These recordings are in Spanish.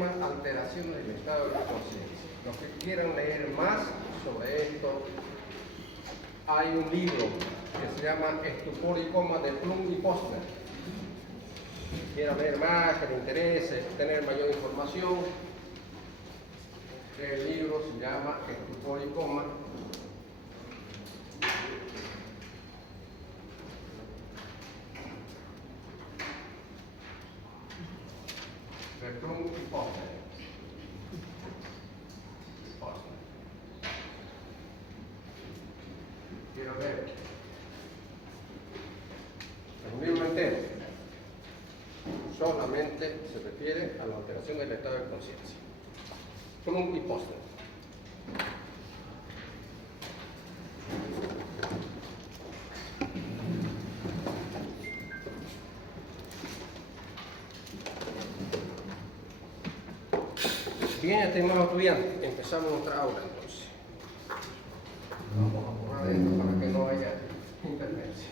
llama alteración del estado de conciencia. Los que quieran leer más sobre esto, hay un libro que se llama Estupor y coma de Plum y Posner. Quieran leer más, que les interese tener mayor información, el libro se llama Estupor y coma de Plum y Posner. Quiero ver el libro entero solamente se refiere a la alteración del estado de conciencia. Plum y Posner. Bien, estimados estudiantes, empezamos nuestra aula entonces. Vamos a borrar esto para que no haya interferencia.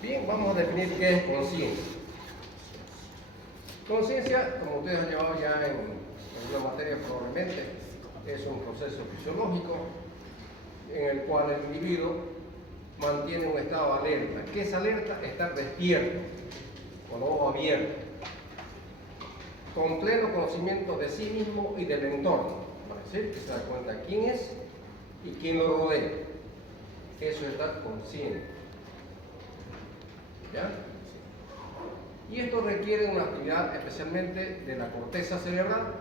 Bien, vamos a definir qué es conciencia. Conciencia, como ustedes han llevado ya en una materia probablemente, es un proceso fisiológico en el cual el individuo mantiene un estado de alerta. ¿Qué es alerta? Estar despierto, con los ojos abiertos, con pleno conocimiento de sí mismo y del entorno, para decir que se da cuenta quién es y quién lo rodea. Eso es estar consciente. ¿Ya? Y esto requiere una actividad especialmente de la corteza cerebral,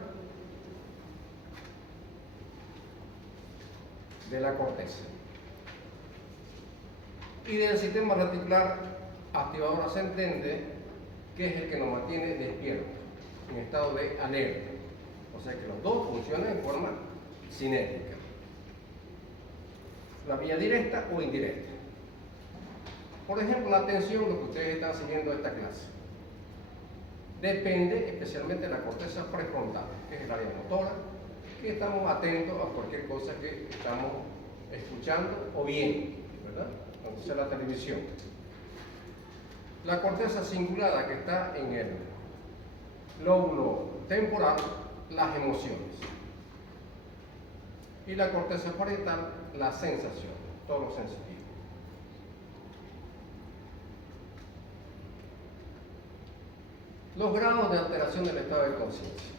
y del sistema reticular activador ascendente, que es el que nos mantiene despiertos, en estado de alerta. O sea que los dos funcionan en forma cinética, la vía directa o indirecta. Por ejemplo, la atención, lo que ustedes están siguiendo esta clase, depende especialmente de la corteza prefrontal, que es el área motora, que estamos atentos a cualquier cosa que estamos escuchando o viendo, ¿verdad? Cuando sea la televisión. La corteza cingulada, que está en el lóbulo temporal, las emociones. Y la corteza parietal, las sensaciones, todo lo sensitivo. Los grados de alteración del estado de conciencia.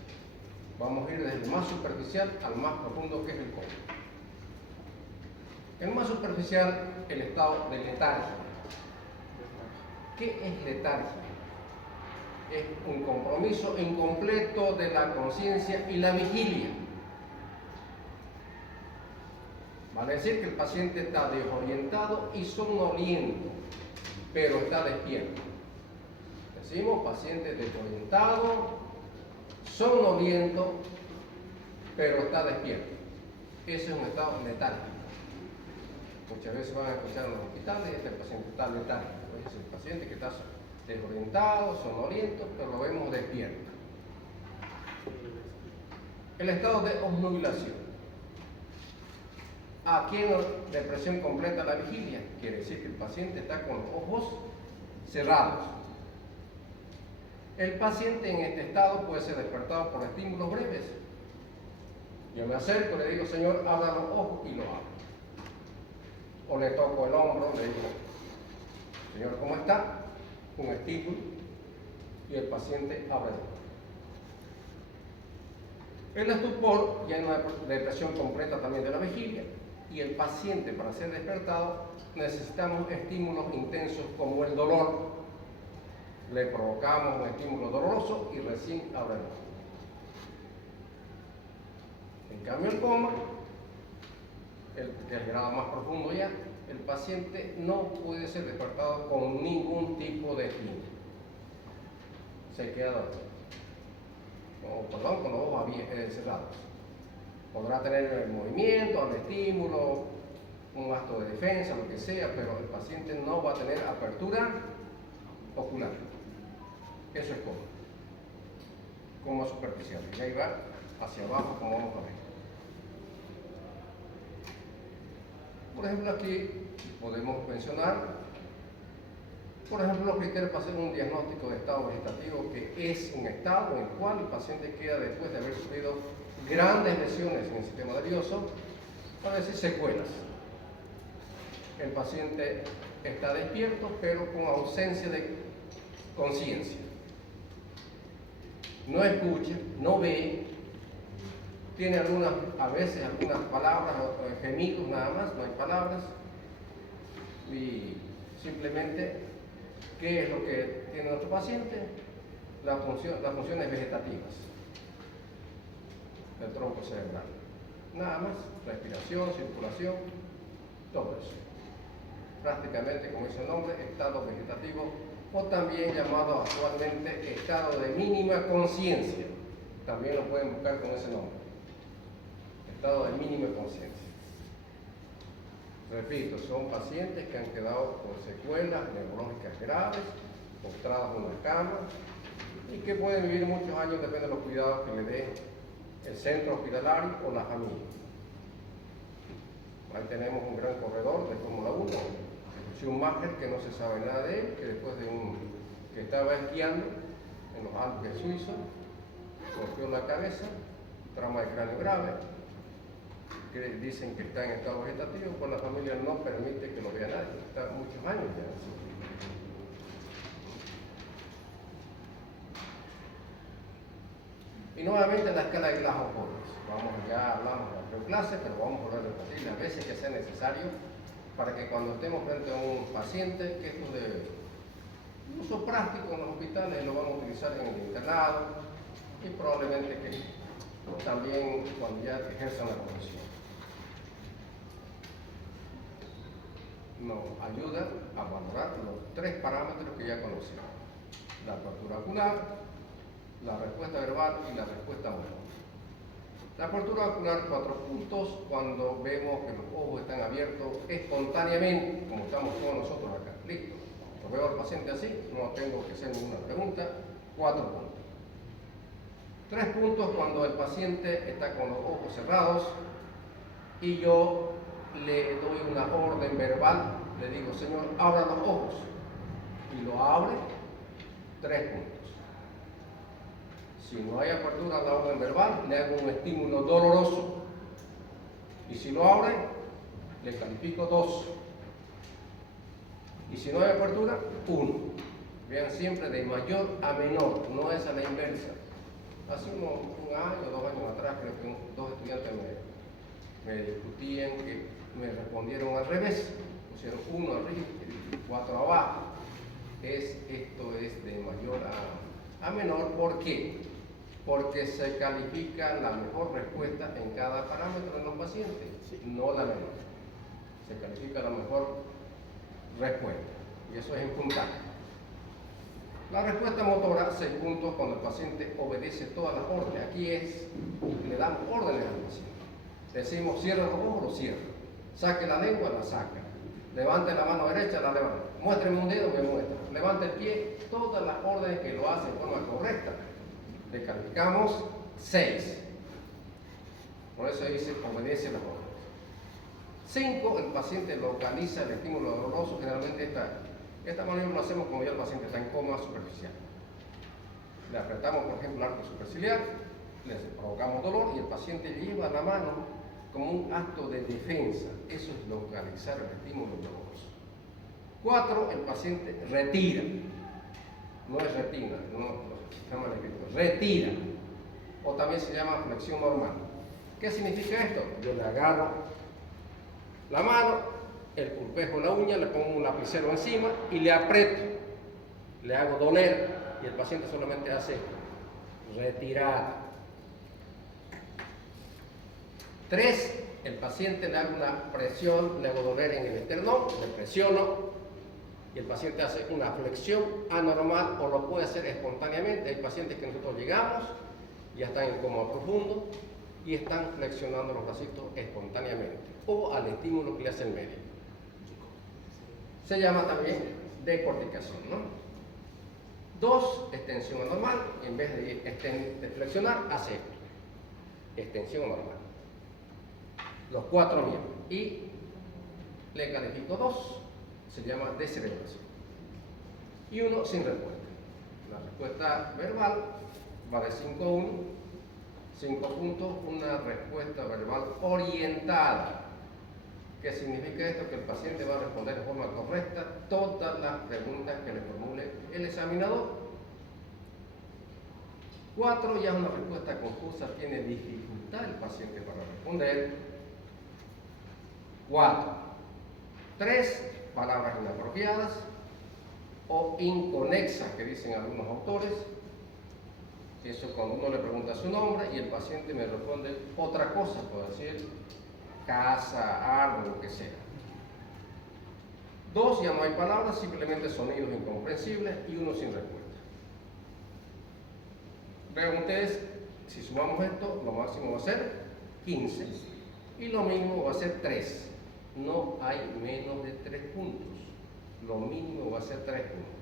Vamos a ir desde el más superficial al más profundo, que es el coma. El más superficial, el estado de letargia. ¿Qué es letargia? Es un compromiso incompleto de la conciencia y la vigilia. Vale decir que el paciente está desorientado y somnoliento, pero está despierto. Decimos paciente desorientado, somnoliento, pero está despierto. Ese es un estado letárgico. Muchas veces van a escuchar en los hospitales, este paciente está letárgico. Es el paciente que está desorientado, somnoliento, pero lo vemos despierto. El estado de obnubilación. Aquí en depresión completa la vigilia, quiere decir que el paciente está con los ojos cerrados. El paciente en este estado puede ser despertado por estímulos breves. Yo me acerco, le digo, señor, abra los ojos, y lo abro. O le toco el hombro, le digo, señor, ¿cómo está? Un estímulo, y el paciente abre el ojo. El estupor, ya en una depresión completa también de la vigilia, y el paciente, para ser despertado, necesitamos estímulos intensos como el dolor. Le provocamos un estímulo doloroso y recién abre el ojo. En cambio, el coma, el grado más profundo ya, el paciente no puede ser despertado con ningún tipo de estímulo. Se queda dormido. Con los ojos cerrados. Podrá tener el movimiento, el estímulo, un acto de defensa, lo que sea, pero el paciente no va a tener apertura ocular. Eso es coma superficial. Y ahí va hacia abajo, como vamos a ver. Por ejemplo, aquí podemos mencionar, por ejemplo, los criterios para hacer un diagnóstico de estado vegetativo, que es un estado en el cual el paciente queda después de haber sufrido grandes lesiones en el sistema nervioso, para decir secuelas. El paciente está despierto, pero con ausencia de conciencia. No escucha, no ve, tiene a veces algunas palabras, gemidos nada más, no hay palabras, y simplemente, ¿qué es lo que tiene nuestro paciente? Las funciones vegetativas del tronco cerebral. Nada más, respiración, circulación, todo eso. Prácticamente, como dice el nombre, estado vegetativo, o también llamado actualmente estado de mínima conciencia. También lo pueden buscar con ese nombre. Estado de mínima conciencia. Repito, son pacientes que han quedado con secuelas neurológicas graves, postrados en una cama, y que pueden vivir muchos años, depende de los cuidados que le dé el centro hospitalario o la familia. Ahí tenemos un gran corredor de Fórmula 1, Schumacher, que no se sabe nada de él, que después de que estaba esquiando en los Alpes suizos, golpeó la cabeza, trauma de cráneo grave, que dicen que está en estado vegetativo, pues la familia no permite que lo vea nadie, está muchos años ya así. Y nuevamente la escala de Glasgow-Collins. Ya hablamos de la clase, pero vamos a volver a repetir las veces que sea necesario para que cuando estemos frente a un paciente, que esto de uso práctico en los hospitales lo vamos a utilizar en el internado y probablemente que también cuando ya ejerzan la profesión. Nos ayuda a valorar los 3 parámetros que ya conocemos: la apertura ocular, la respuesta verbal y la respuesta motora. La apertura ocular, 4 puntos, cuando vemos que los ojos están abiertos espontáneamente, como estamos todos nosotros acá. Listo. Lo veo al paciente así, no tengo que hacer ninguna pregunta. 4 puntos. 3 puntos cuando el paciente está con los ojos cerrados y yo le doy una orden verbal, le digo: señor, abra los ojos, y lo abre. 3 puntos. Si no hay apertura a la orden verbal, le hago un estímulo doloroso, y si lo abre, le califico 2, y si no hay apertura, 1. Vean siempre de mayor a menor, no es a la inversa. Hace un año, 2 años atrás, creo que 2 estudiantes me discutían, que me respondieron al revés, pusieron 1 arriba y 4 abajo. Esto es de mayor a menor. ¿Por qué? Porque se califica la mejor respuesta en cada parámetro en los pacientes, no la menor. Se califica la mejor respuesta, y eso es en puntaje. La respuesta motora, 6 puntos, cuando el paciente obedece todas las órdenes. Aquí le damos órdenes al paciente. Decimos: cierra los ojos, lo cierra. Saque la lengua, la saca. Levante la mano derecha, la levanta. Muéstreme un dedo, me muestra. Levante el pie, todas las órdenes que lo hace de forma correcta. Le calificamos 6. Por eso dice: obedece las órdenes. 5, el paciente localiza el estímulo doloroso. Generalmente esta maniobra lo hacemos cuando ya el paciente está en coma superficial. Le apretamos, por ejemplo, el arco superciliar, le provocamos dolor y el paciente lleva la mano como un acto de defensa. Eso es localizar el estímulo doloroso. 4, el paciente retira. No es retina, se llama retira. O también se llama flexión normal. ¿Qué significa esto? Yo le agarro la mano, el pulpejo, la uña, le pongo un lapicero encima y le aprieto, le hago doler, y el paciente solamente hace retirada. 3, el paciente le hago una presión, le hago doler en el esternón, le presiono y el paciente hace una flexión anormal, o lo puede hacer espontáneamente. Hay pacientes que nosotros llegamos, ya están en coma profundo y están flexionando los bracitos espontáneamente o al estímulo que le hace el médico. Se llama también decorticación, ¿no? 2, extensión anormal. En vez de flexionar, hace esto, extensión anormal. Los 4 miembros. Y Le califico 2, se llama descerebración. Y 1 sin respuesta. La respuesta verbal vale 5-1, 5 puntos, una respuesta verbal orientada. ¿Qué significa esto? Que el paciente va a responder de forma correcta todas las preguntas que le formule el examinador. 4 ya es una respuesta confusa, tiene dificultad el paciente para responder. 4. 3 palabras inapropiadas o inconexas, que dicen algunos autores. Eso cuando uno le pregunta su nombre y el paciente me responde otra cosa, puede decir casa, árbol, lo que sea. 2, ya no hay palabras, simplemente sonidos incomprensibles y 1 sin respuesta. Vean ustedes, si sumamos esto, lo máximo va a ser 15 y lo mínimo va a ser 3. No hay menos de 3 puntos. Lo mínimo va a ser 3 puntos.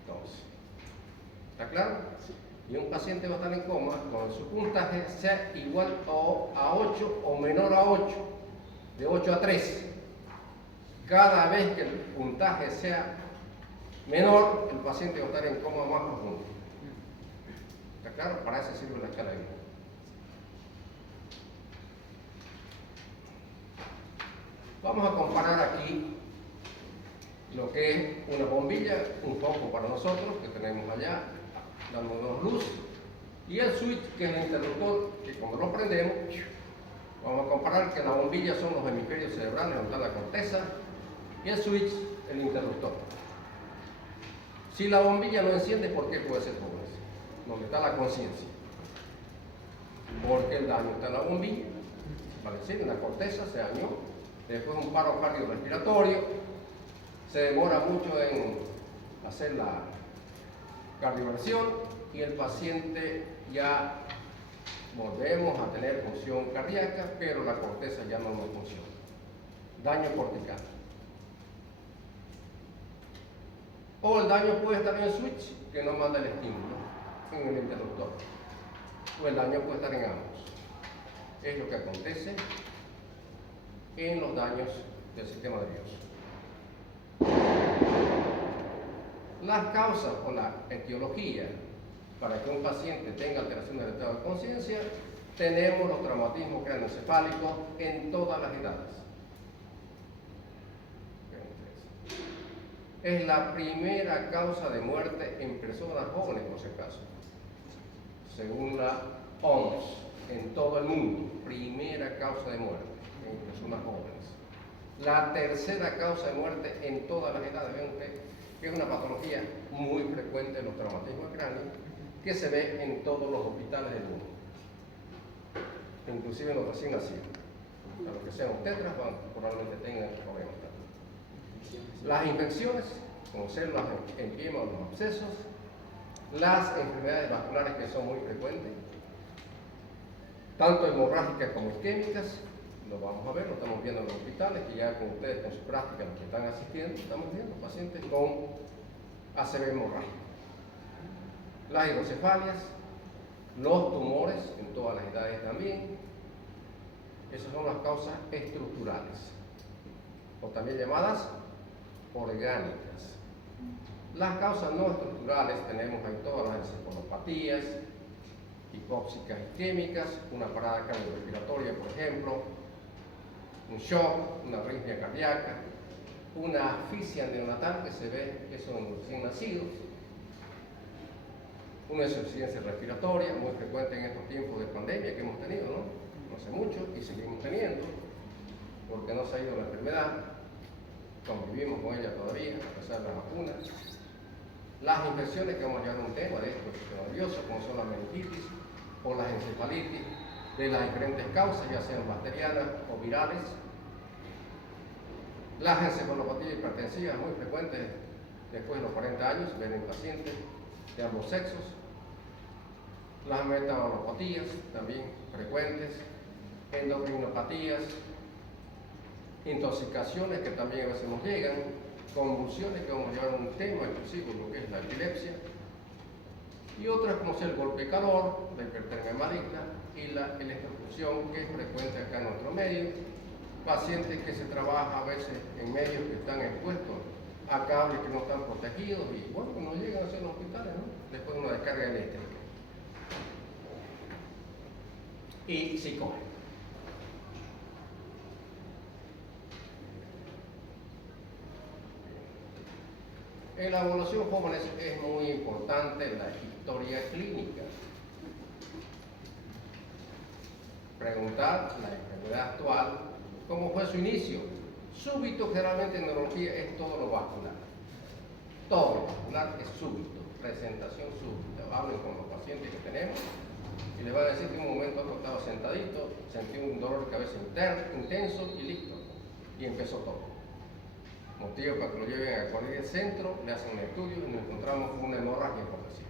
Entonces, ¿está claro? Y un paciente va a estar en coma cuando su puntaje sea igual a 8 o menor a 8, de 8 a 3. Cada vez que el puntaje sea menor, el paciente va a estar en coma más profundo. ¿Está claro? Para eso sirve la escala de Gauss. Vamos a comparar aquí lo que es una bombilla, un foco para nosotros que tenemos allá, dándonos luz, y el switch, que es el interruptor, que cuando lo prendemos, vamos a comparar que la bombilla son los hemisferios cerebrales, donde está la corteza, y el switch, el interruptor. Si la bombilla no enciende, ¿por qué puede ser por eso? Donde está la conciencia. Porque el daño está en la bombilla, ¿vale? Sí, en la corteza se dañó, después un paro cardiorrespiratorio, se demora mucho en hacer la cardioversión y el paciente ya volvemos a tener función cardíaca, pero la corteza ya no funciona. Daño cortical. O el daño puede estar en el switch, que no manda el estímulo, en el interruptor. O el daño puede estar en ambos. Es lo que acontece en los daños del sistema nervioso. Las causas o la etiología para que un paciente tenga alteraciones del estado de conciencia, tenemos los traumatismos craneoencefálicos en todas las edades. Es la primera causa de muerte en personas jóvenes, por si acaso, según la OMS, en todo el mundo. Primera causa de muerte en personas jóvenes. La tercera causa de muerte en todas las edades. Vean ustedes que es una patología muy frecuente en los traumatismos de cráneo, que se ve en todos los hospitales del mundo, inclusive en los recién nacidos. A los que sean obstetras, probablemente tengan problemas también. Las infecciones, como células en piema o los abscesos, las enfermedades vasculares, que son muy frecuentes, tanto hemorrágicas como isquémicas, lo vamos a ver, lo estamos viendo en los hospitales, y ya con ustedes, con su práctica, los que están asistiendo, estamos viendo pacientes con ACV hemorrágico. Las hidrocefalias, los tumores, en todas las edades también. Esas son las causas estructurales, o también llamadas orgánicas. Las causas no estructurales tenemos ahí todas las encefalopatías, hipóxicas isquémicas, una parada cardiorrespiratoria, por ejemplo, un shock, una arritmia cardíaca, una asfixia neonatal, que se ve eso en los recién nacidos, una insuficiencia respiratoria, muy frecuente en estos tiempos de pandemia que hemos tenido, no hace mucho, y seguimos teniendo, porque no se ha ido la enfermedad, convivimos con ella todavía, a pesar de las vacunas. Las infecciones, que vamos a llevar un tema de esto, el sistema nervioso, como son la meningitis o las encefalitis, de las diferentes causas, ya sean bacterianas o virales. Las encefalopatías hipertensivas, muy frecuentes después de los 40 años, ven en pacientes de ambos sexos. Las metabolopatías, también frecuentes. Endocrinopatías, intoxicaciones, que también a veces nos llegan. Convulsiones, que vamos a llevar un tema exclusivo, lo que es la epilepsia. Y otras como el golpe de calor, la hipertermia maligna y la electrocución, que es frecuente acá en nuestro medio. pacientes que se trabaja a veces en medios que están expuestos a cables que no están protegidos y bueno, no llegan a ser los hospitales, ¿no? Después de una descarga eléctrica. Y psicólogo. En la evaluación jóvenes es muy importante la historia clínica. Preguntar la enfermedad actual, cómo fue su inicio. Súbito, generalmente en neurología es todo lo vascular. Todo lo vascular es súbito, presentación súbita. Hablen con los pacientes que tenemos y les van a decir que en un momento estaba sentadito, sentí un dolor de cabeza intenso y listo. Y empezó todo. Motivo para que lo lleven a cualquier centro, le hacen un estudio y nos encontramos con una hemorragia progresiva.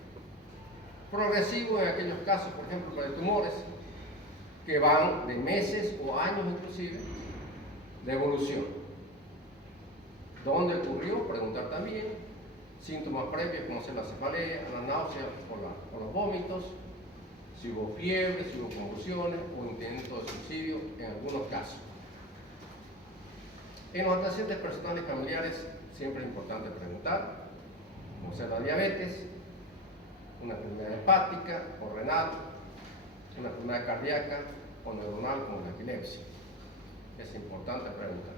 Progresivo en aquellos casos, por ejemplo, de tumores que van de meses o años inclusive de evolución. ¿Dónde ocurrió? Preguntar también. Síntomas previos como ser la cefalea, la náusea o los vómitos, si hubo fiebre, si hubo convulsiones o intento de suicidio en algunos casos. En los antecedentes personales familiares siempre es importante preguntar, como ser la diabetes, una enfermedad hepática o renal, una enfermedad cardíaca o neuronal como la epilepsia. Es importante preguntar.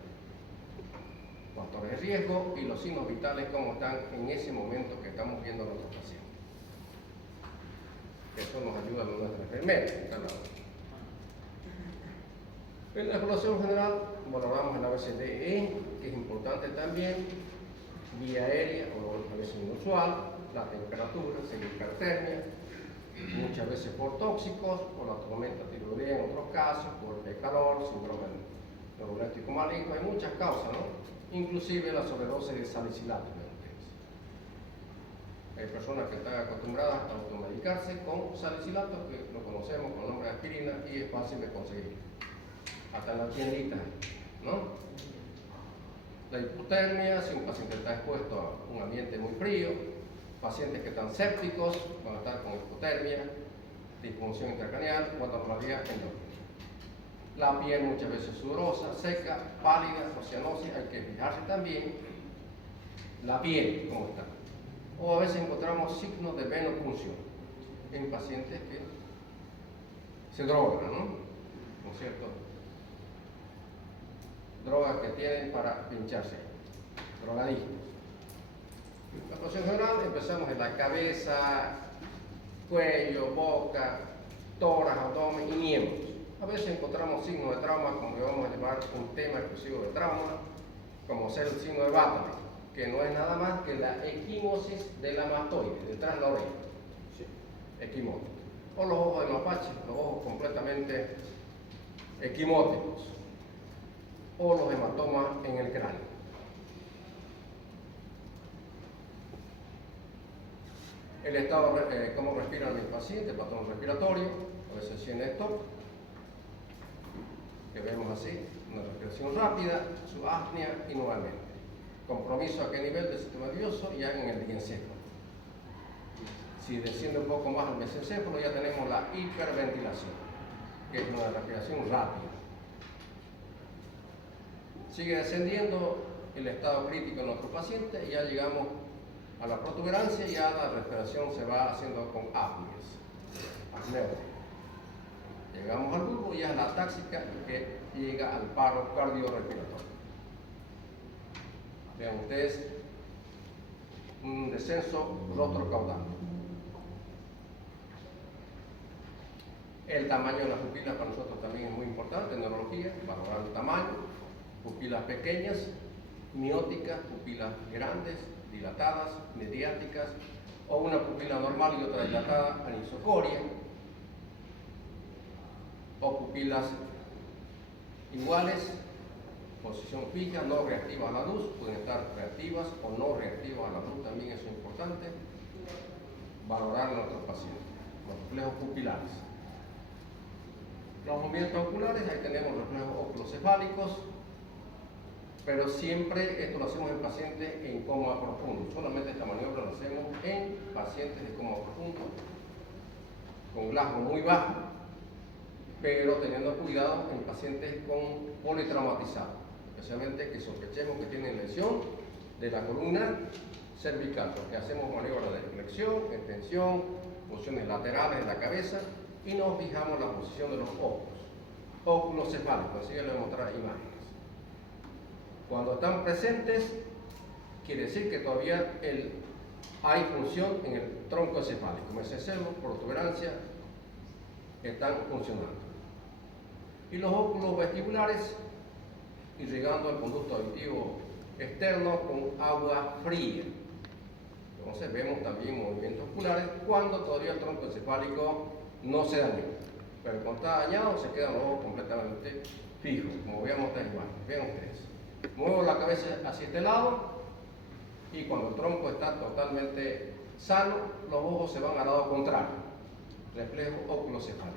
Factores de riesgo y los signos vitales cómo están en ese momento que estamos viendo a nuestros pacientes. Eso nos ayuda a nuestra enfermera. En la evaluación general valoramos el ABCDE, que es importante también, vía aérea o a veces inusual, la temperatura, sin hipertermia, muchas veces por tóxicos, por la tormenta tiroidea en otros casos, por el calor, síndrome neuroléctrico maligno, hay muchas causas, ¿no? Inclusive la sobredosis de salicilato. Hay personas que están acostumbradas a automedicarse con salicilato, que lo conocemos con el nombre de aspirina y es fácil de conseguir. Hasta en la tiendita, ¿no? La hipotermia, si un paciente está expuesto a un ambiente muy frío, pacientes que están sépticos van a estar con hipotermia, disfunción intracraneal o anormalidad endógena. La piel muchas veces sudorosa, seca, pálida, o cianosis, hay que fijarse también la piel, cómo está. O a veces encontramos signos de venopunción en pacientes que se drogan, ¿no? ¿No es cierto? Drogas que tienen para pincharse, drogadictos. La evaluación general empezamos en la cabeza, cuello, boca, tórax, abdomen y miembros. A veces encontramos signos de trauma, como que vamos a llevar un tema exclusivo de trauma, como ser el signo de Bateman, que no es nada más que la equimosis de la mastoide, detrás de la oreja. Equimótica. O los ojos de mapache, los ojos completamente equimóticos. O los hematomas en el cráneo. El estado, cómo respiran mis pacientes, patrón respiratorio, a veces sin esto, que vemos así, una respiración rápida, su apnea y nuevamente. Compromiso a qué nivel del sistema nervioso, ya en el diencéfalo. Si desciende un poco más al mesencéfalo, ya tenemos la hiperventilación, que es una respiración rápida. Sigue descendiendo el estado crítico en nuestro paciente y ya llegamos a la protuberancia y ya la respiración se va haciendo con apneas, apneuria. Llegamos al bulbo y ya es la táxica que llega al paro cardiorrespiratorio. Vean ustedes un descenso rotrocaudal. El tamaño de las pupilas para nosotros también es muy importante en neurología, valorar el tamaño, pupilas pequeñas, mióticas, pupilas grandes, dilatadas, mediáticas, o una pupila normal y otra dilatada, anisocoria, o pupilas iguales, posición fija, no reactiva a la luz, pueden estar reactivas o no reactivas a la luz, también eso es importante, valorar a nuestros pacientes, los reflejos pupilares. Los movimientos oculares, ahí tenemos reflejos oculocefálicos, pero siempre esto lo hacemos en pacientes en coma profundo. Solamente esta maniobra lo hacemos en pacientes de coma profundo, con Glasgow muy bajo, pero teniendo cuidado en pacientes con politraumatizados, especialmente que sospechemos que tienen lesión de la columna cervical, porque hacemos maniobras de flexión, extensión, funciones laterales de la cabeza y nos fijamos la posición de los ojos, óculos cefálicos, así que les voy a mostrar imágenes. Cuando están presentes, quiere decir que todavía hay función en el tronco cefálico, mesocelo, protuberancia, están funcionando. Y los óculos vestibulares irrigando el conducto auditivo externo con agua fría. Entonces vemos también movimientos oculares cuando todavía el tronco encefálico no se dañó. Pero cuando está dañado se quedan los ojos completamente fijos, como veamos esta imagen. Vean ustedes. Muevo la cabeza hacia este lado y cuando el tronco está totalmente sano, los ojos se van al lado contrario. Reflejo oculocefálico.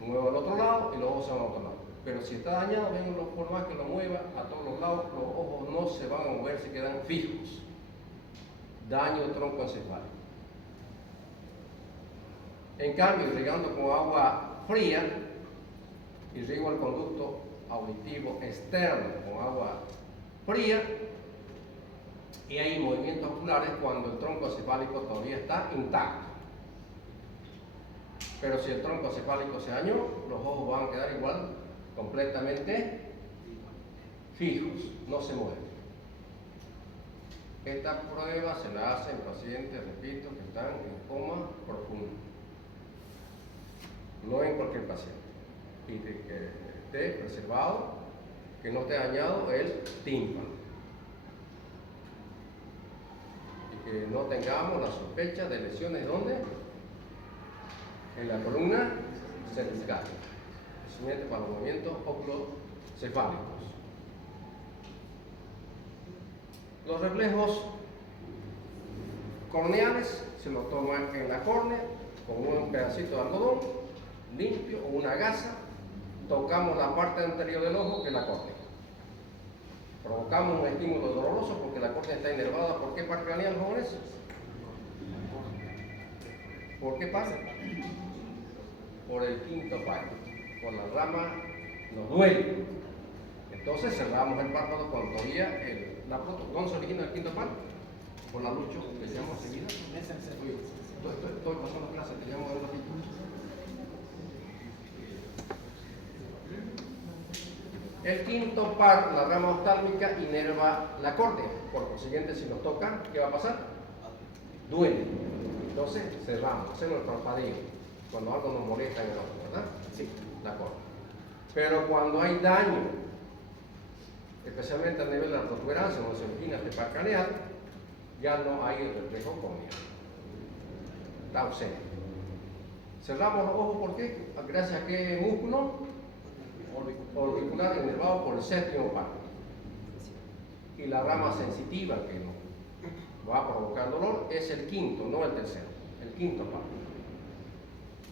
Muevo al otro lado y los ojos se van al otro lado. Pero si está dañado, ven, por más que lo mueva a todos los lados, los ojos no se van a mover, se quedan fijos. Daño tronco encefálico. En cambio, irrigando con agua fría, irrigo el conducto auditivo externo con agua fría y hay movimientos oculares cuando el tronco encefálico todavía está intacto. Pero si el tronco encefálico se dañó, los ojos van a quedar igual, completamente fijos, no se mueven. Esta prueba se la hace en pacientes, repito, que están en coma profundo, no en cualquier paciente, y que esté preservado, que no esté dañado el tímpano, y que no tengamos la sospecha de lesiones, ¿dónde? En la columna cervical, especialmente para los movimientos oculocefálicos. Los reflejos corneales se los toman en la córnea con un pedacito de algodón limpio o una gasa, tocamos la parte anterior del ojo que es la córnea. Provocamos un estímulo doloroso porque la córnea está inervada. ¿Por qué par craneal, jóvenes? ¿Por qué pasa? Por el quinto par, por la rama nos duele. Entonces cerramos el párpado cuando todavía ¿dónde se origina el quinto par? Por la lucha que se llama seguida. Estoy pasando clase, te llamo de un ratito. El quinto par, la rama oftálmica, inerva la córnea. Por consiguiente, si nos toca, ¿qué va a pasar? Duele. Entonces cerramos, hacemos el parpadeo cuando algo nos molesta en el ojo, ¿verdad? Sí, la córnea. Pero cuando hay daño, especialmente a nivel de la protuberancia, donde se origina este par craneal, ya no hay el reflejo corneal. Está ausente. Cerramos los ojos, ¿por qué? Gracias a qué músculo orbicular inervado por el séptimo par. Y la rama sensitiva que nos va a provocar dolor es el quinto, no el tercero, el quinto par.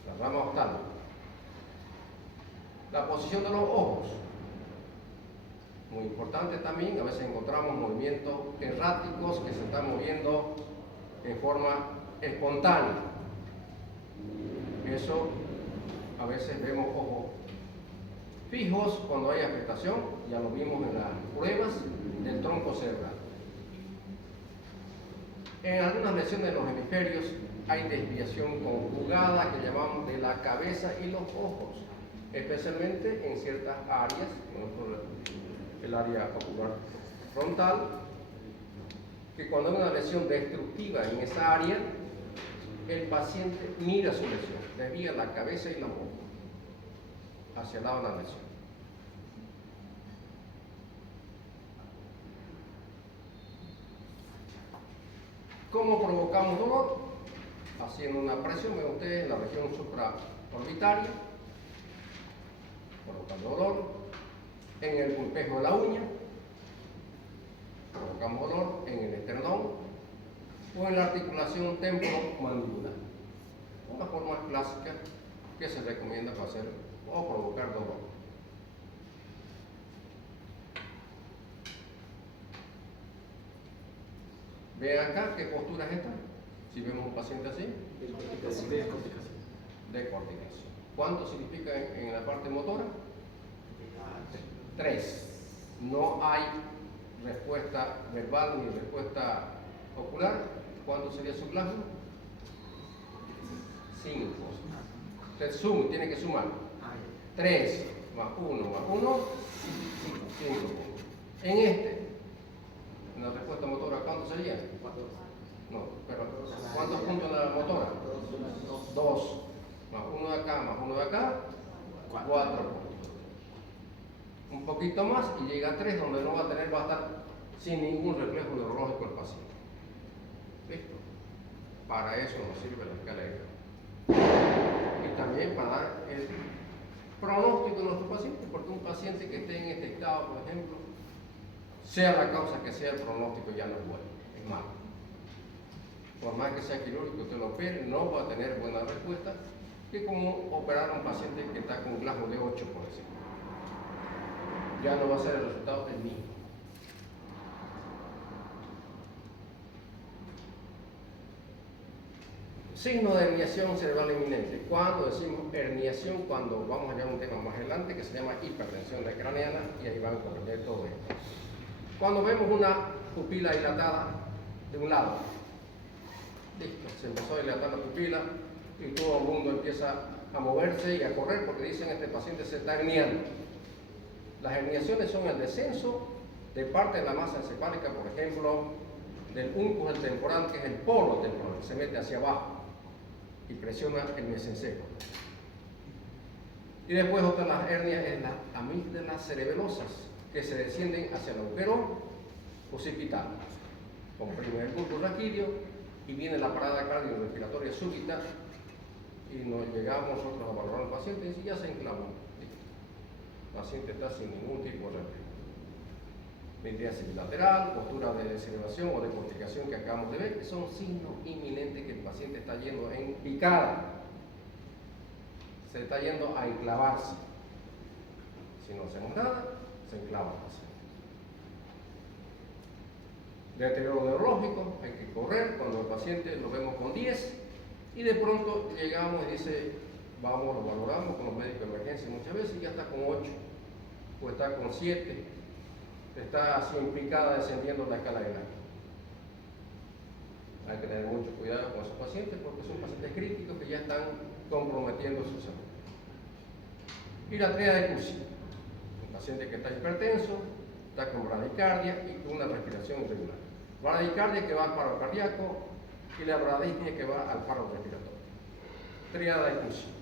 La rama oftálmica. La posición de los ojos. Muy importante también, a veces encontramos movimientos erráticos que se están moviendo en forma espontánea. Eso a veces vemos ojos fijos cuando hay afectación, ya lo vimos en las pruebas del tronco cerebral. En algunas lesiones de los hemisferios hay desviación conjugada que llamamos de la cabeza y los ojos, especialmente en ciertas áreas, por ejemplo el área ocular frontal, que cuando hay una lesión destructiva en esa área, el paciente mira su lesión, desvía la cabeza y la boca hacia el lado de la lesión. ¿Cómo provocamos dolor? Haciendo una presión, ven ustedes, en la región supraorbitaria, provocando dolor. En el pulpejo de la uña, provocamos dolor en el esternón o en la articulación temporomandibular. Una forma clásica que se recomienda para hacer o provocar dolor. Vean acá qué postura es esta. Si vemos un paciente así, de coordinación. ¿Cuánto significa en la parte motora? 3. No hay respuesta verbal ni respuesta ocular. ¿Cuánto sería su plasma? 5. Usted tiene que sumar. 3 más 1 más 1, 5. En la respuesta motora, ¿cuánto sería? No, pero ¿cuántos puntos en la motora? 2. Más 1 de acá, más 1 de acá, 4 puntos. Un poquito más y llega a 3, donde no va a estar sin ningún reflejo neurológico el paciente. ¿Listo? Para eso nos sirve la escala de Gauss. Y también para dar el pronóstico de nuestro paciente, porque un paciente que esté en este estado, por ejemplo, sea la causa que sea, el pronóstico ya no es bueno, es malo. Por más que sea quirúrgico, usted lo opere, no va a tener buena respuesta, que como operar a un paciente que está con un Glasgow de 8, por ejemplo. Ya no va a ser el resultado del mismo. Signo de herniación cerebral inminente. Cuando decimos herniación, cuando vamos a llevar un tema más adelante que se llama hipertensión craneana, y ahí van a comprender todo esto. Cuando vemos una pupila dilatada de un lado, listo, se empezó a dilatar la pupila y todo el mundo empieza a moverse y a correr porque dicen este paciente se está herniando. Las herniaciones son el descenso de parte de la masa encefálica, por ejemplo, del uncus del temporal, que es el polo temporal, se mete hacia abajo y presiona el mesencéfalo. Y después otra de las hernias es las amígdalas cerebelosas, que se descienden hacia el agujero occipital. Comprime el bulbo raquídeo y viene la parada cardiorrespiratoria súbita y nos llegamos nosotros a valorar al paciente y ya se enclavó. El paciente está sin ningún tipo de reflejo. Vendría bilateral, postura de deselevación o de corticación que acabamos de ver, que son signos inminentes que el paciente está yendo en picada. Se está yendo a enclavarse. Si no hacemos nada, se enclava el paciente. Deterioro neurológico, hay que correr cuando el paciente lo vemos con 10 y de pronto llegamos y dice, vamos, lo valoramos con los médicos de emergencia muchas veces y ya está con 8 o está con 7, está así en picada descendiendo la escala de Gauss. Hay que tener mucho cuidado con esos pacientes porque son pacientes críticos que ya están comprometiendo su salud. Y la tríada de Cushing, un paciente que está hipertenso, está con bradicardia y con una respiración irregular. Bradicardia que va al paro cardíaco y la bradismia que va al paro respiratorio. Tríada de Cushing.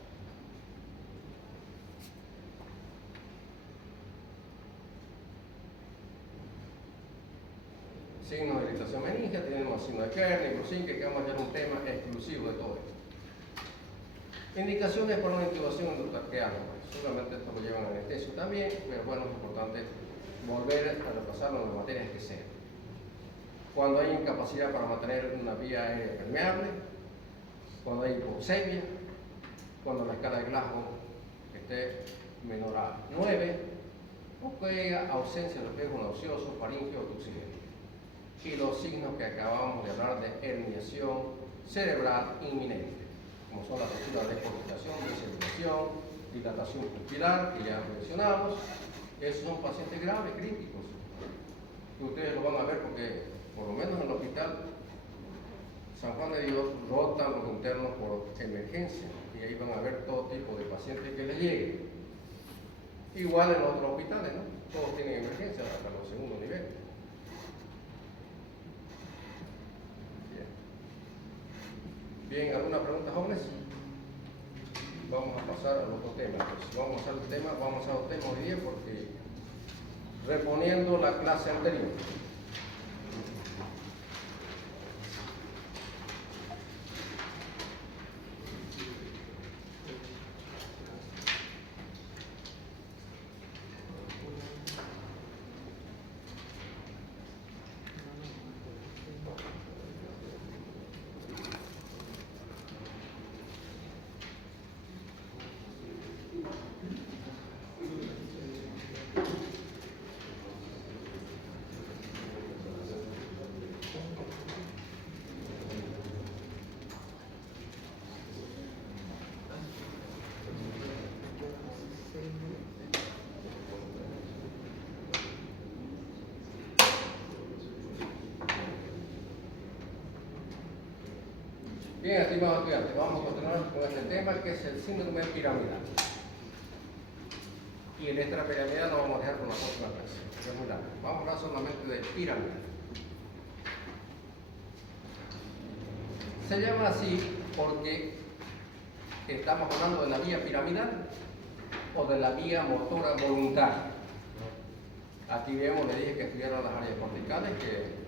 Signos de irritación meningia, tenemos signo de Kern, Brosinski, que vamos a hacer un tema exclusivo de todo esto. Indicaciones para una intubación endotraqueal. Seguramente esto lo llevan anestesio también, pero bueno, es importante volver a repasarlo en las materias que sean. Cuando hay incapacidad para mantener una vía aérea permeable, cuando hay hipoxemia, cuando la escala de Glasgow esté menor a 9, o que haya ausencia de reflejo nauseoso, faringeo o tuxidemia. Y los signos que acabamos de hablar de herniación cerebral inminente, como son la postura de corticación, descentración, dilatación pupilar, que ya mencionamos. Esos son pacientes graves, críticos, que ustedes lo van a ver porque, por lo menos en el hospital San Juan de Dios, rotan los internos por emergencia y ahí van a ver todo tipo de pacientes que les lleguen. Igual en otros hospitales, ¿no? Todos tienen emergencia hasta los segundos niveles. Bien, ¿alguna pregunta, jóvenes? Vamos a pasar al otro tema. Pues vamos a los temas hoy día porque reponiendo la clase anterior. Bien, estimados estudiantes, vamos a continuar con este tema que es el síndrome piramidal. Y el extrapiramidal lo vamos a dejar por la próxima clase, que es muy largo. Vamos a hablar solamente de piramidal. Se llama así porque estamos hablando de la vía piramidal o de la vía motora voluntaria. Aquí vemos, le dije que estudiaran las áreas corticales, que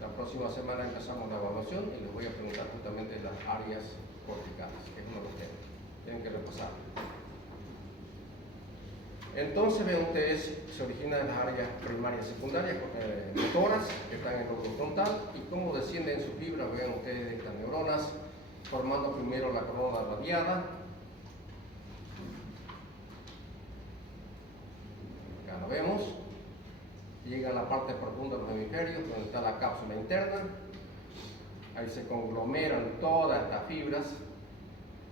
la próxima semana empezamos la evaluación y les voy a preguntar justamente las áreas corticales, que es uno de los temas. Tienen que repasar. Entonces, ven ustedes, se origina de las áreas primarias y secundarias, motoras, que están en el lóbulo frontal, y cómo descienden sus fibras, ven ustedes estas neuronas, formando primero la corona radiada. Acá lo vemos. Llega a la parte profunda de los hemisferios, donde está la cápsula interna. Ahí se conglomeran todas estas fibras.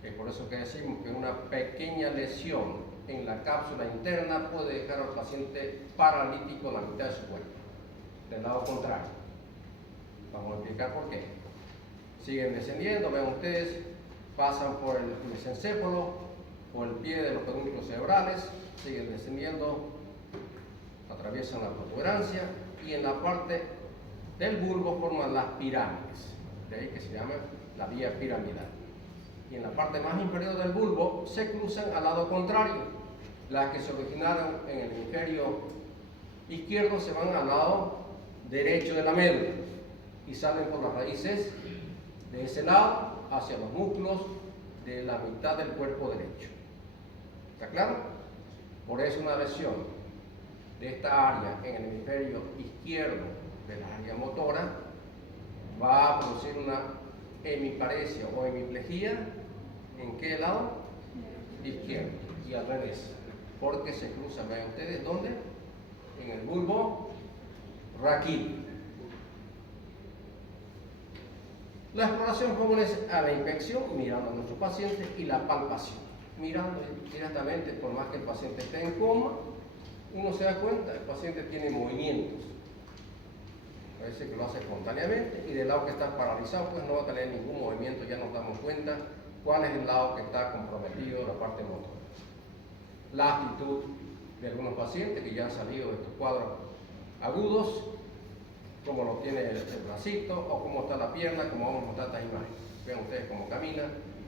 Es por eso que decimos que una pequeña lesión en la cápsula interna puede dejar al paciente paralítico en la mitad de su cuerpo, del lado contrario. Vamos a explicar por qué. Siguen descendiendo, ven ustedes, pasan por el mesencéfalo, por el pie de los pedúnculos cerebrales, siguen descendiendo, atraviesan la protuberancia y en la parte del bulbo forman las pirámides, de ahí que se llama la vía piramidal. Y en la parte más inferior del bulbo se cruzan al lado contrario. Las que se originaron en el hemisferio izquierdo se van al lado derecho de la médula y salen por las raíces de ese lado hacia los músculos de la mitad del cuerpo derecho. ¿Está claro? Por eso una lesión de esta área en el hemisferio izquierdo de la área motora va a producir una hemiparesia o hemiplegia. ¿En qué lado? Izquierdo. Y al revés, porque se cruzan, vean ustedes, ¿dónde? En el bulbo raquídeo. La exploración común es a la inspección, mirando a nuestro paciente, y la palpación, mirando directamente, por más que el paciente esté en coma, uno se da cuenta, el paciente tiene movimientos. Parece que lo hace espontáneamente, y del lado que está paralizado, pues no va a tener ningún movimiento, ya nos damos cuenta cuál es el lado que está comprometido, la parte motora. La actitud de algunos pacientes que ya han salido de estos cuadros agudos, como lo tiene el bracito o cómo está la pierna, como vamos a mostrar estas imágenes. Vean ustedes cómo camina,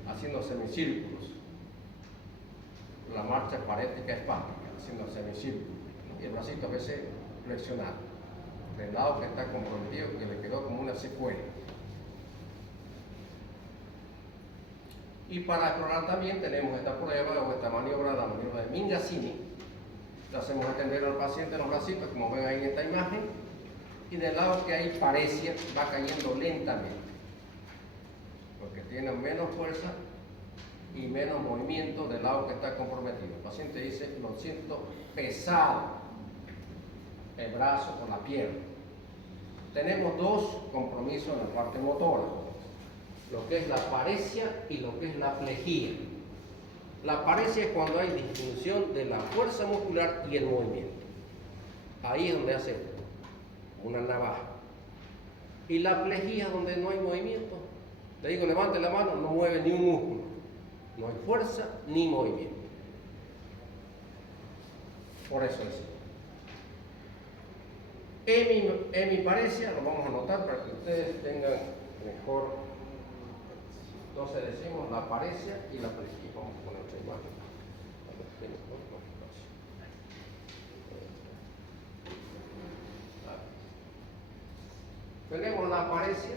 haciendo semicírculos. La marcha parética espástica, haciendo semicírculos. Y el bracito a veces flexionado, del lado que está comprometido, que le quedó como una secuela. Y para explorar también tenemos esta prueba o esta maniobra, la maniobra de Mingasini. Le hacemos extender al paciente los bracitos, como ven ahí en esta imagen, y del lado que hay paresia va cayendo lentamente, porque tiene menos fuerza y menos movimiento del lado que está comprometido. El paciente dice, lo siento pesado, el brazo o la pierna. Tenemos dos compromisos en la parte motora, lo que es la paresia y lo que es la plejía. La paresia es cuando hay distinción de la fuerza muscular y el movimiento. Ahí es donde hace una navaja. Y la plejía es donde no hay movimiento. Le digo, levante la mano, no mueve ni un músculo. No hay fuerza ni movimiento. Por eso es. Hemiparesia, lo vamos a anotar para que ustedes tengan mejor. Entonces decimos la paresia y la plejía. Vamos a poner otra imagen. Tenemos la paresia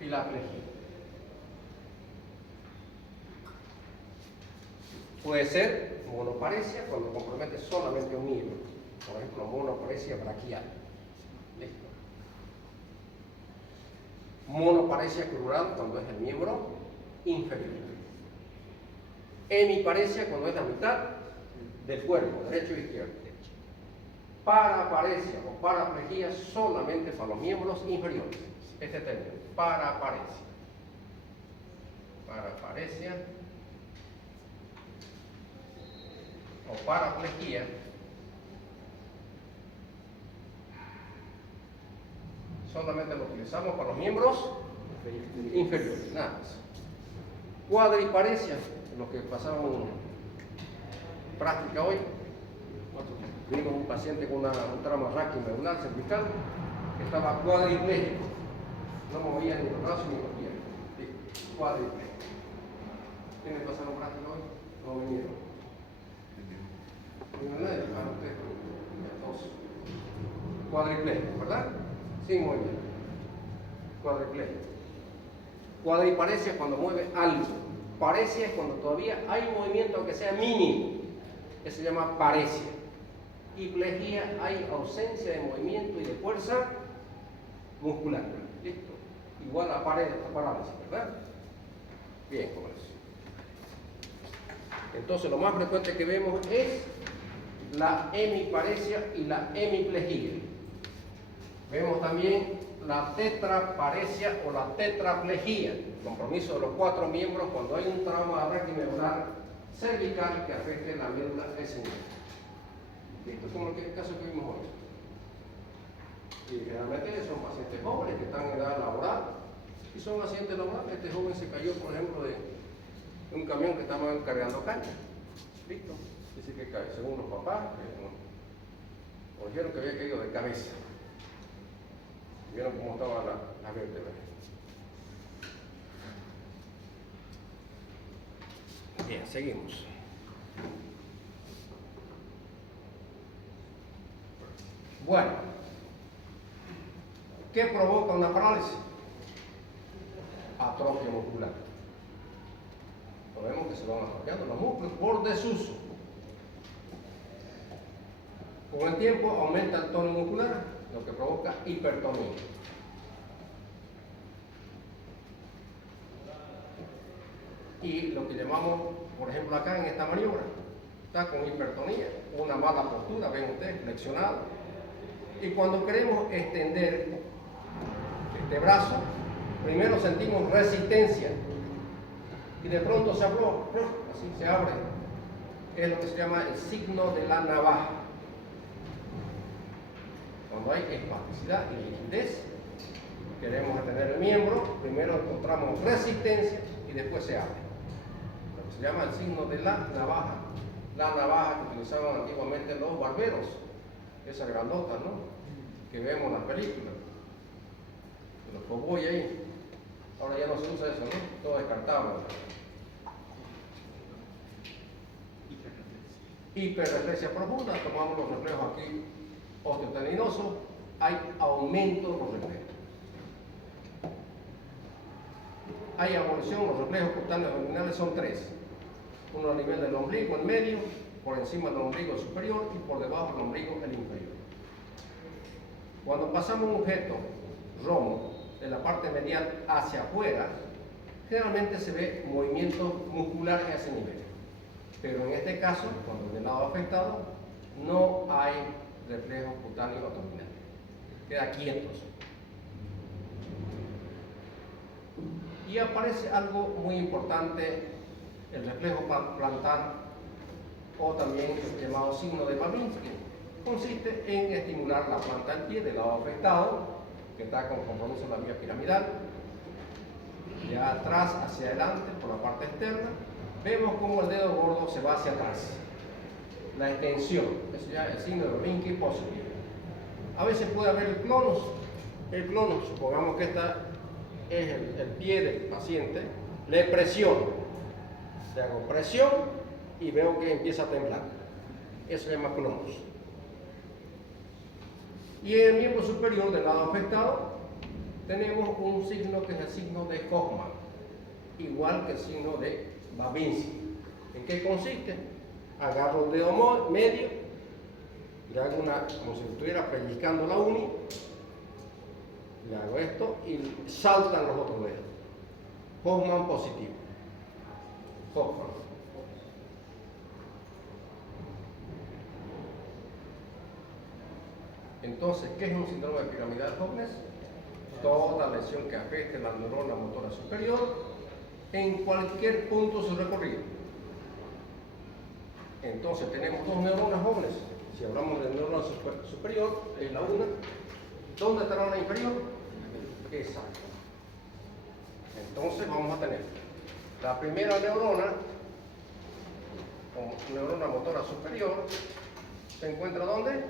y la plejía. Puede ser monoparesia cuando compromete solamente un miembro, por ejemplo, monoparesia braquial. ¿Listo? Monoparesia crural cuando es el miembro inferior. Hemiparesia cuando es la mitad del cuerpo, derecho e izquierdo. Paraparesia o paraplejía solamente para los miembros inferiores. Este término, paraparesia. Paraparesia o paraplejía Solamente lo utilizamos para los miembros inferiores, nada más. Cuadriparesia, lo que pasamos práctica hoy. Vimos un paciente con un trauma raquiomedular cervical que estaba cuadripléjico, no movía ni los brazos ni los pies, cuadripléjico. ¿Quiénes pasaron práctica hoy? No vinieron. ¿Vinieron nadie? Ah, ustedes. Dos. Cuadripléjico, ¿verdad? Sin movimiento. Cuadripléjico. Cuadriparesia es cuando mueve algo. Paresia es cuando todavía hay movimiento, aunque sea mínimo. Eso se llama paresia. Y plejía, hay ausencia de movimiento y de fuerza muscular. ¿Listo? Igual a parálisis, ¿verdad? Bien, con eso. Entonces, lo más frecuente que vemos es la hemiparesia y la hemiplejía. Vemos también la tetraparesia o la tetraplejía, compromiso de los 4 miembros cuando hay un trauma raquiomedular cervical que afecte la médula esfínter. Esto es como el caso que vimos hoy. Y generalmente son pacientes jóvenes que están en edad laboral y son accidentes laborales. Este joven se cayó, por ejemplo, de un camión que estaban cargando caña. ¿Listo? Dice que cae, según los papás, dijeron que había caído de cabeza. Vieron cómo estaba la vértebra. Bien, seguimos. Bueno, ¿qué provoca una parálisis? Atrofia muscular. Vemos que se van atrofiando los músculos por desuso. Con el tiempo aumenta el tono muscular, lo que provoca hipertonía. Y lo que llamamos, por ejemplo, acá en esta maniobra, está con hipertonía, una mala postura, ven ustedes, flexionado. Y cuando queremos extender este brazo, primero sentimos resistencia y de pronto se abre, así se abre. Es lo que se llama el signo de la navaja. Cuando hay espasticidad y rigidez, queremos retener el miembro, primero encontramos resistencia y después se abre. Lo que se llama el signo de la navaja que utilizaban antiguamente los barberos, esas grandotas, ¿no? Que vemos en las películas, los cowboys ahí. Ahora ya no se usa eso, ¿no? Todo descartable. Hiperreflexia profunda, tomamos los reflejos aquí osteotendinosos, hay aumento de los reflejos. Hay abolición, los reflejos cutáneos abdominales son 3. Uno a nivel del ombligo, en medio, por encima del ombligo superior y por debajo del ombligo el inferior. Cuando pasamos un objeto romo de la parte medial hacia afuera, generalmente se ve movimientos musculares a ese nivel. Pero en este caso, cuando del lado afectado, no hay reflejos cutáneos abdominales. Queda quietos. Y aparece algo muy importante, el reflejo plantar o también el llamado signo de Babinski. Consiste en estimular la planta del pie del lado afectado, que está con compromiso en la vía piramidal, ya atrás hacia adelante por la parte externa. Vemos cómo el dedo gordo se va hacia atrás. La extensión, eso ya es el signo de Babinski positivo. A veces puede haber el clonus. El clonus, supongamos que esta es el pie del paciente, le presiono. Le hago presión y veo que empieza a temblar. Eso se llama clonus. Y en el miembro superior del lado afectado tenemos un signo que es el signo de Hoffman, igual que el signo de Babinski. ¿En qué consiste? Agarro el dedo medio, le hago como si estuviera pellizcando la uni, le hago esto y saltan los otros dedos. Hoffman positivo. Hoffman. Entonces, ¿qué es un síndrome de piramidal Hoffman? Toda lesión que afecte la neurona motora superior en cualquier punto de su recorrido. Entonces, tenemos 2 neuronas jóvenes. Si hablamos de neurona superior, es la una. ¿Dónde estará la inferior? Exacto. Entonces vamos a tener la primera neurona, o neurona motora superior, se encuentra ¿dónde?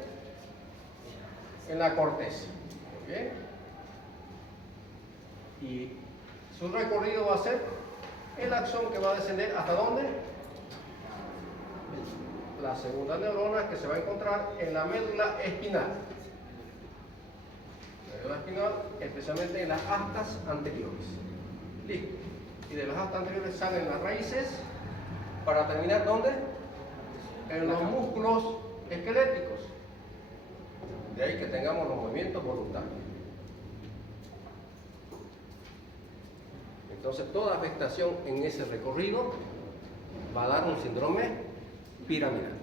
En la corteza. Muy bien. Y su recorrido va a ser el axón que va a descender ¿hasta dónde? La segunda neurona que se va a encontrar en la médula espinal. Médula espinal, especialmente en las astas anteriores. Listo. Y de las astas anteriores salen las raíces para terminar ¿dónde? En los músculos esqueléticos. De ahí que tengamos los movimientos voluntarios. Entonces toda afectación en ese recorrido va a dar un síndrome piramidal.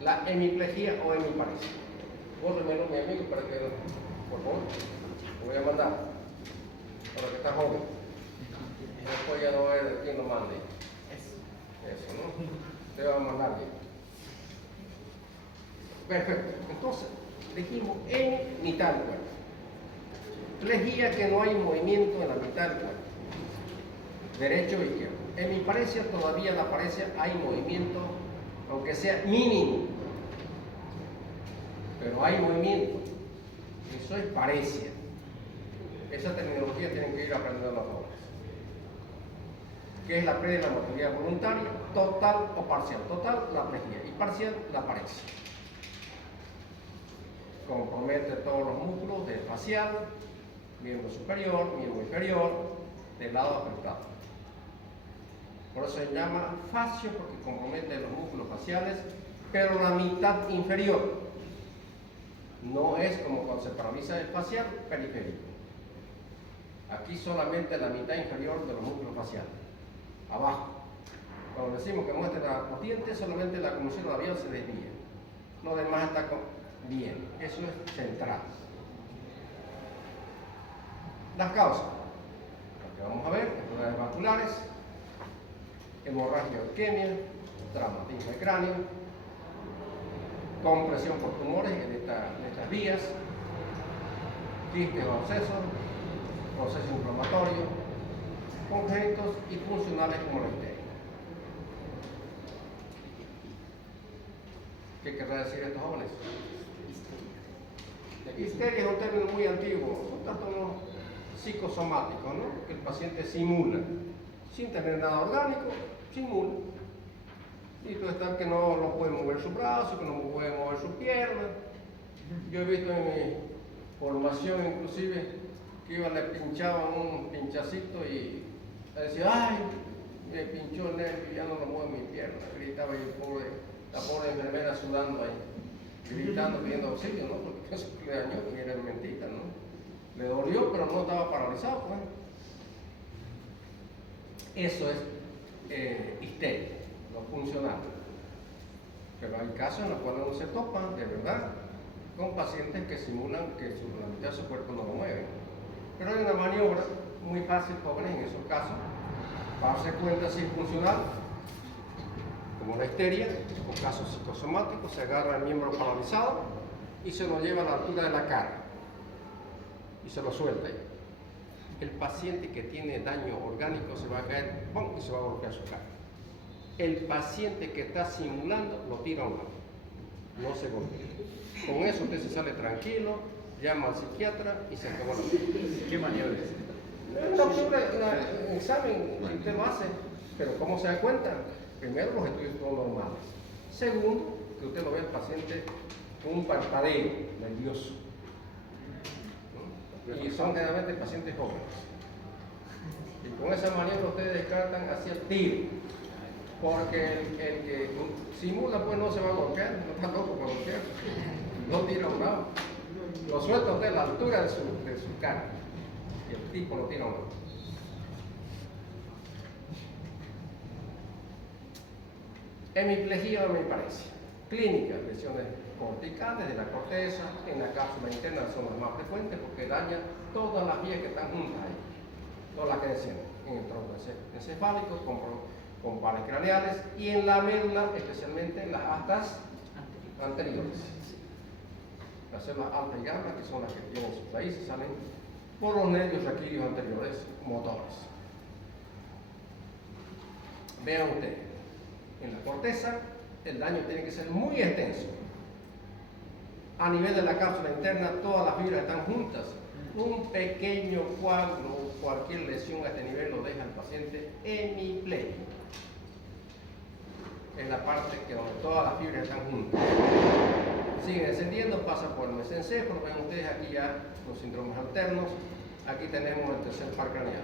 La hemiplegia o hemiparesia. Bórremelo, mi amigo, para que, por favor, lo voy a mandar para que está joven. Después ya no va a ver quién lo mande. Eso, ¿no? Te va a mandar bien. Perfecto. Entonces, dijimos en mitad del cuerpo. Plegía que no hay movimiento en la mitad del cuerpo. Derecho o izquierdo. En mi parecia todavía la parecia hay movimiento, aunque sea mínimo. Pero hay movimiento. Eso es parecia. Esa terminología tienen que ir aprendiendo los jóvenes. ¿Qué es la pérdida de la motilidad voluntaria? Total o parcial. Total, la plegía. Y parcial, la parecia. Compromete todos los músculos del facial, miembro superior, miembro inferior, del lado afectado. Por eso se llama fascio, porque compromete los músculos faciales, pero la mitad inferior. No es como cuando se paraliza el facial periférico. Aquí solamente la mitad inferior de los músculos faciales. Abajo. Cuando decimos que muestre los dientes, solamente la conmoción labial se desvía. Lo demás está bien. Eso es central. Las causas. Lo que vamos a ver, enfermedades vasculares, hemorragia o isquemia, traumatismo de cráneo, compresión por tumores en estas vías, quistes o abscesos, proceso inflamatorio, congénitos y funcionales como la histeria. ¿Qué querrá decir estos jóvenes? Histeria es un término muy antiguo, son trastornos psicosomáticos, ¿no? Que el paciente simula, sin tener nada orgánico, simula. Y puede estar que no puede mover su brazo, que no puede mover su pierna. Yo he visto en mi formación inclusive que le pinchaban un pinchacito y decía, ay, me pinchó el nervio, ya no lo mueve mi pierna. Gritaba y la pobre enfermera sudando ahí, gritando, pidiendo auxilio, ¿no? Porque eso le dañó, que era mentira, ¿no? Le dolió, pero no estaba paralizado, pues. Eso es histeria, no funcional. Pero hay casos en los cuales uno se topa, de verdad, con pacientes que simulan que la mitad de su cuerpo no lo mueve. Pero hay una maniobra muy fácil, jóvenes, en esos casos, para darse cuenta si es funcional, como la histeria, o casos psicosomáticos, se agarra el miembro paralizado y se lo lleva a la altura de la cara y se lo suelta ahí. El paciente que tiene daño orgánico se va a caer, ¡pum!, y se va a golpear su cara. El paciente que está simulando lo tira a un lado, no se golpea. Con eso usted se sale tranquilo, llama al psiquiatra y se acabó la vida. ¿Qué maniobra es? Un examen, usted lo hace, pero ¿cómo se da cuenta? Primero, los estudios son normales. Segundo, que usted lo ve al paciente con un parpadeo nervioso. ¿No? Y son generalmente pacientes jóvenes. Y con esa maniobra ustedes descartan hacia el tiro. Porque el que simula pues no se va a golpear, no está loco para golpear. No tira a un lado. Lo suelta usted a la altura de su cara. Y el tipo lo tira a un lado. Hemiplegia o hemiparesia. Clínica, lesiones corticales de la corteza, en la cápsula interna son las más frecuentes porque dañan todas las vías que están juntas ahí. Todas las que descienden en el tronco encefálico, con pares craneales y en la médula, especialmente en las astas anteriores. Las células alfa y gamma, que son las que tienen sus raíces, salen por los nervios raquídeos anteriores motores. Vean ustedes, en la corteza el daño tiene que ser muy extenso. A nivel de la cápsula interna, todas las fibras están juntas. Un pequeño coágulo, cualquier lesión a este nivel lo deja el paciente hemipléjico. Es la parte que donde todas las fibras están juntas. Siguen descendiendo, pasan por el mesencéfalo. Ven ustedes aquí ya los síndromes alternos. Aquí tenemos el tercer par craneal.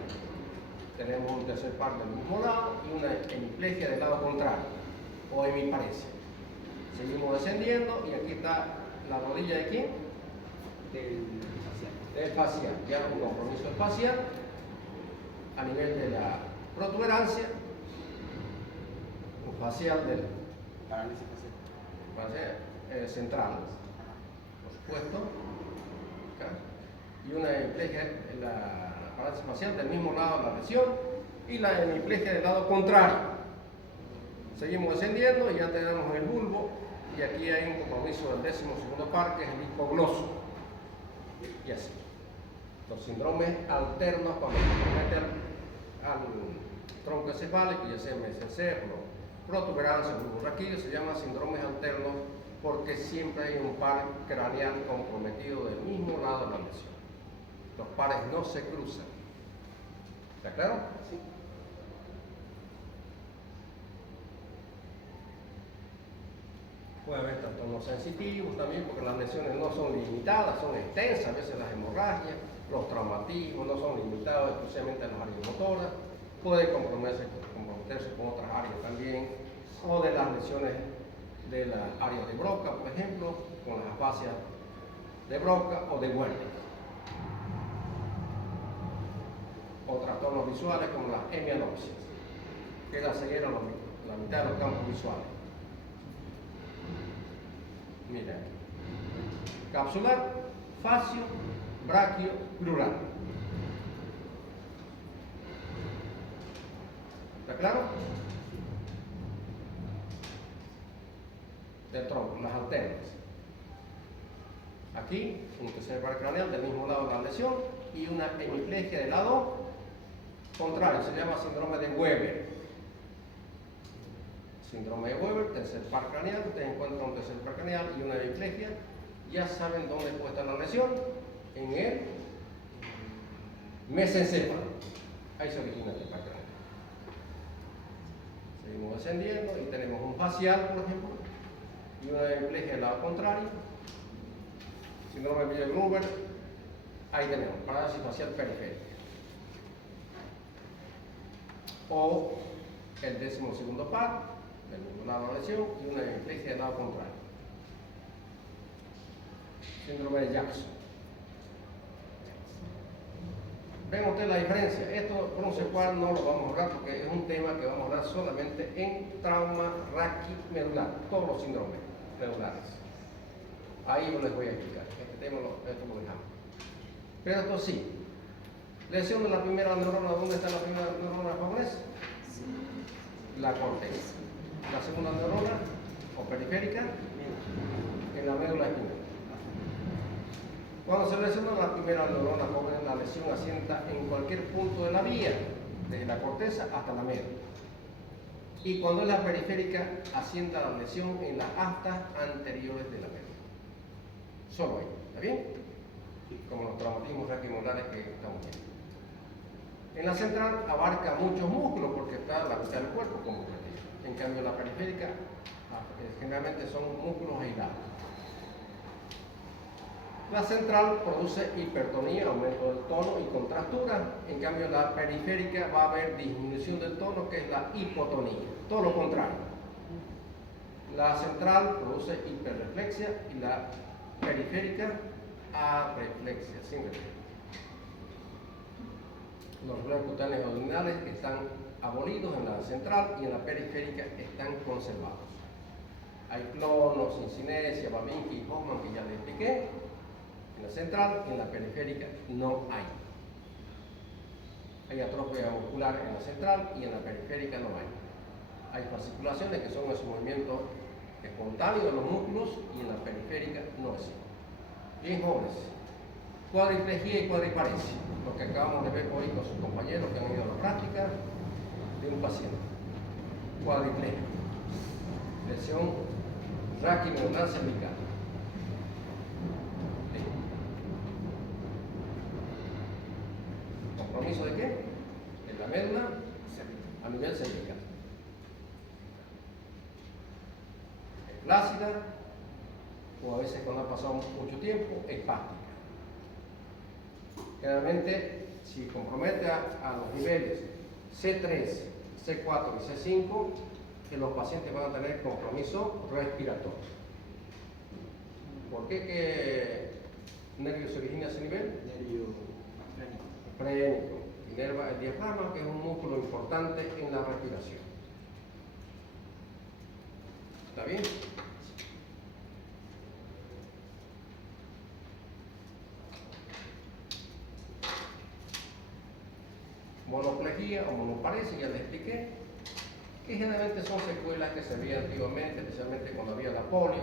Tenemos un tercer par del mismo lado y una hemiplegia del lado contrario, o hemiparesia. Seguimos descendiendo y aquí está la rodilla de quién? Del facial. Ya un compromiso espacial a nivel de la protuberancia, un facial del Parálisis facial. central, por supuesto, acá, y una hemiplegia en la parálisis facial del mismo lado de la lesión y la hemiplegia del lado contrario. Seguimos descendiendo y ya tenemos en el bulbo y aquí hay un compromiso del 12º par que es el hipogloso. Y así. Los síndromes alternos cuando se someten al tronco encefálico, ya sea mesencéfalo, protuberancia, bulbo raquídeo, se llaman síndromes alternos porque siempre hay un par craneal comprometido del mismo lado de la lesión. Los pares no se cruzan. ¿Está claro? Sí. Puede haber trastornos sensitivos también, porque las lesiones no son limitadas, son extensas, a veces las hemorragias, los traumatismos no son limitados exclusivamente a las áreas motoras, puede comprometerse con otras áreas también, o de las lesiones de la área de Broca, por ejemplo, con las afasias de Broca o de Wernicke. O trastornos visuales como las hemianopsias, que es la ceguera la mitad de los campos visuales. Mira, capsular, facio, braquio, plural. ¿Está claro? Del tronco, las alternas. Aquí, un tercer par craneal del mismo lado de la lesión y una hemiplegia del lado contrario, se llama síndrome de Weber. Síndrome de Weber, tercer par craneal, ustedes encuentran un tercer par craneal y una hemiplegia, ya saben dónde puede estar la lesión, en el mesencéfalo. Ahí se origina el par craneal. Seguimos descendiendo y tenemos un facial, por ejemplo, y una hemiplegia del lado contrario. Síndrome de Gruber, ahí tenemos parálisis facial periférica. O el 12º par, del mismo lado de la lesión, y una hemiplegia del lado contrario. Síndrome de Jackson. Ven ustedes la diferencia. Esto conceptual no lo vamos a hablar porque es un tema que vamos a hablar solamente en trauma raquimedular, todos los síndromes medulares. Ahí no les voy a explicar. Este tema esto lo dejamos. Pero esto sí. Lesión de la primera neurona. ¿Dónde está la primera neurona japonesa? La corteza. La segunda neurona, o periférica, en la médula espinal. Cuando se lesiona la primera neurona joven, la lesión asienta en cualquier punto de la vía, desde la corteza hasta la médula. Y cuando es la periférica, asienta la lesión en las astas anteriores de la médula. Solo ahí, ¿está bien? Como los traumatismos raquimolares que estamos viendo. En la central abarca muchos músculos porque está la mitad del cuerpo como objetivo. En cambio, la periférica generalmente son músculos aislados. La central produce hipertonía, aumento del tono y contractura. En cambio, la periférica va a haber disminución del tono, que es la hipotonía. Todo lo contrario. La central produce hiperreflexia y la periférica areflexia, sin reflexia. Los reflejos cutáneos abdominales están abolidos en la central y en la periférica están conservados. Hay clonos, incinesia, Babinski y Hoffman, que ya les expliqué. En la central y en la periférica no hay. Hay atrofia muscular en la central y en la periférica no hay. Hay fasciculaciones que son esos movimientos espontáneos de los músculos y en la periférica no existen. Bien, jóvenes. Cuadriplejía y cuadriparesia, lo que acabamos de ver hoy con sus compañeros que han ido a la práctica de un paciente. Cuadriplejia. Lesión raquineural cervical. ¿Compromiso de qué? En la médula a nivel cervical. Es flácida, o a veces cuando ha pasado mucho tiempo, espástica. Generalmente, si compromete a los niveles C3, C4 y C5, que los pacientes van a tener compromiso respiratorio. ¿Por qué que nervio se origina a ese nivel? Nervio Frénico. Inerva el diafragma, que es un músculo importante en la respiración. ¿Está bien? Monoplejía o monoparesia, ya les expliqué, que generalmente son secuelas que se veían antiguamente, especialmente cuando había la polio,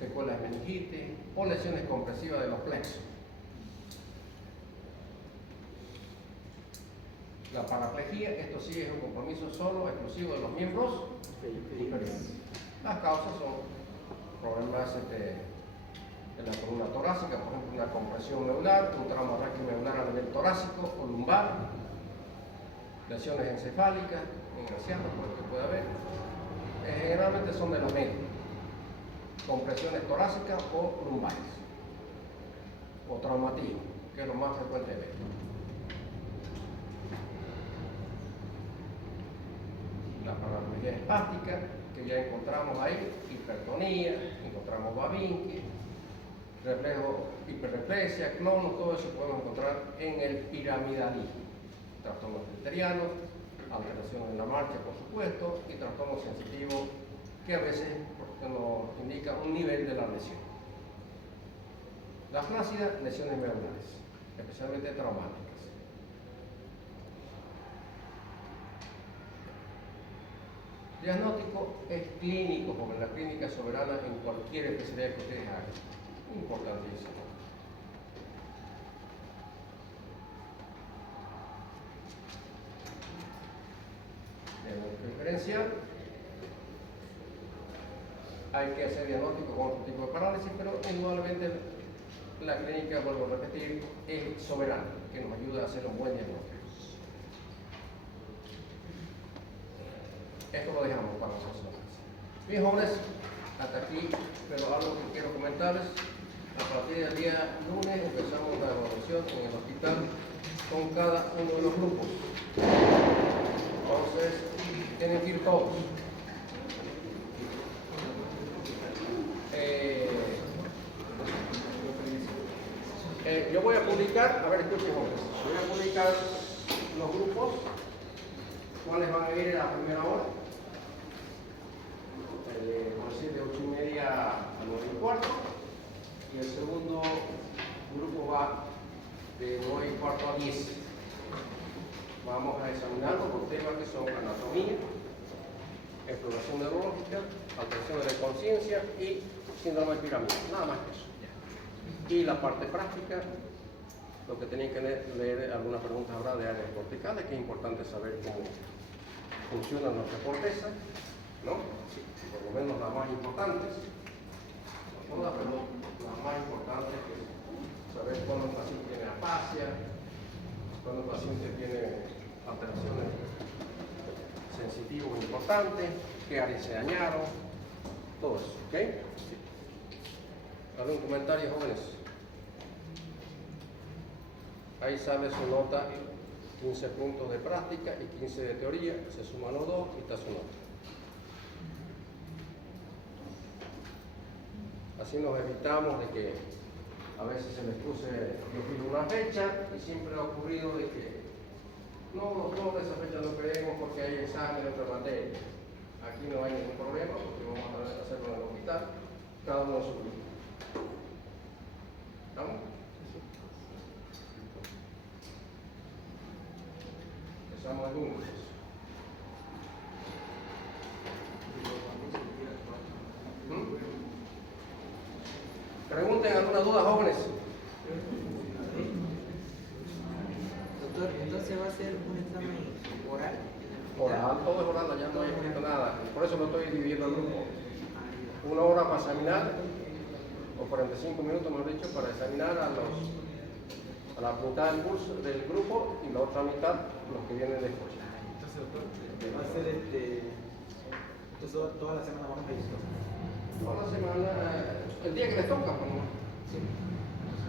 secuelas de meningitis o lesiones compresivas de los plexos. La paraplegia, esto sí es un compromiso solo, exclusivo de los miembros inferiores. Las causas son problemas en la columna torácica, por ejemplo, una compresión neural, un trauma raquimeular a nivel torácico o lumbar, lesiones encefálicas, en ancianos, por lo que puede haber. Generalmente son de la media, compresiones torácicas o lumbares, o traumatismo, que es lo más frecuente de ver. La paraplegia espástica, que ya encontramos ahí, hipertonía, encontramos Babinski, reflejo, hiperreflexia, clono, todo eso podemos encontrar en el piramidalismo. Trastornos criterianos, alteraciones en la marcha, por supuesto, y trastornos sensitivos que a veces nos indican un nivel de la lesión. La flácida, lesiones medulares, especialmente traumáticas. Diagnóstico es clínico, como en la clínica soberana en cualquier especialidad que ustedes hagan. Importantísimo. Diagnóstico diferencial. Hay que hacer diagnóstico con otro tipo de parálisis, pero indudablemente la clínica, vuelvo a repetir, es soberana, que nos ayuda a hacer un buen diagnóstico. Esto lo dejamos para nosotros. Bien, jóvenes, hasta aquí, pero algo que quiero comentarles. A partir del día lunes empezamos la evaluación en el hospital con cada uno de los grupos. Entonces, tienen que ir todos. Yo voy a publicar, a ver, escuchen, jóvenes, voy a publicar los grupos, cuáles van a ir a la primera hora. Por decir, de 8:30 a 9:15, y el segundo grupo va de 9:15 a 10. Vamos a examinarlo por temas que son anatomía, exploración neurológica, alteraciones de conciencia y síndrome piramidal, nada más que eso. Y la parte práctica, lo que tenéis que leer algunas preguntas ahora de áreas corticales, que es importante saber cómo funciona nuestra corteza, ¿no? Por lo menos las más importantes, no todas, pero las más importantes, que saber cuándo el paciente tiene afasia, cuándo el paciente tiene alteraciones sensitivas importantes, qué áreas se dañaron, todo eso, ¿ok? ¿Algún comentario, jóvenes? Ahí sale su nota, 15 puntos de práctica y 15 de teoría, se suman los dos y está su nota. Así nos evitamos de que a veces se les puse, yo pido una fecha y siempre ha ocurrido de que no, esa fecha no queremos porque hay examen de otra materia. Aquí no hay ningún problema porque vamos a hacerlo en el hospital, cada uno en su grupo. ¿Estamos? Empezamos el lunes. Pregunten alguna duda, jóvenes. Doctor, entonces va a ser un examen oral. Oral, todo es oral, ya no hay escrito nada. Por eso lo estoy dividiendo en grupo. 1 hora para examinar, o 45 minutos, mejor dicho, para examinar a la mitad del curso del grupo y la otra mitad los que vienen después. Entonces, doctor, va a ser entonces toda la semana vamos a ir. Toda la semana, el día que les toca, pues, ¿no?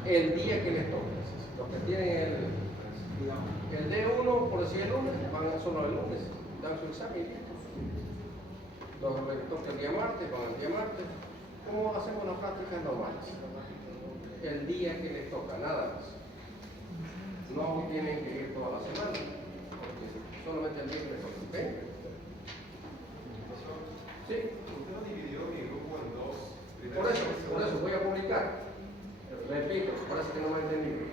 El día que les toca. Los que tienen el D1, por decir el lunes, van solo el lunes, dan su examen. Los que les toca el día martes, van el día martes. ¿Cómo hacemos las prácticas normales? El día que les toca, nada más. No tienen que ir toda la semana, porque solamente el día que les toca. ¿Ok? ¿Sí? Usted lo dividió mi grupo en dos. Por eso voy a publicar. Repito, parece que no me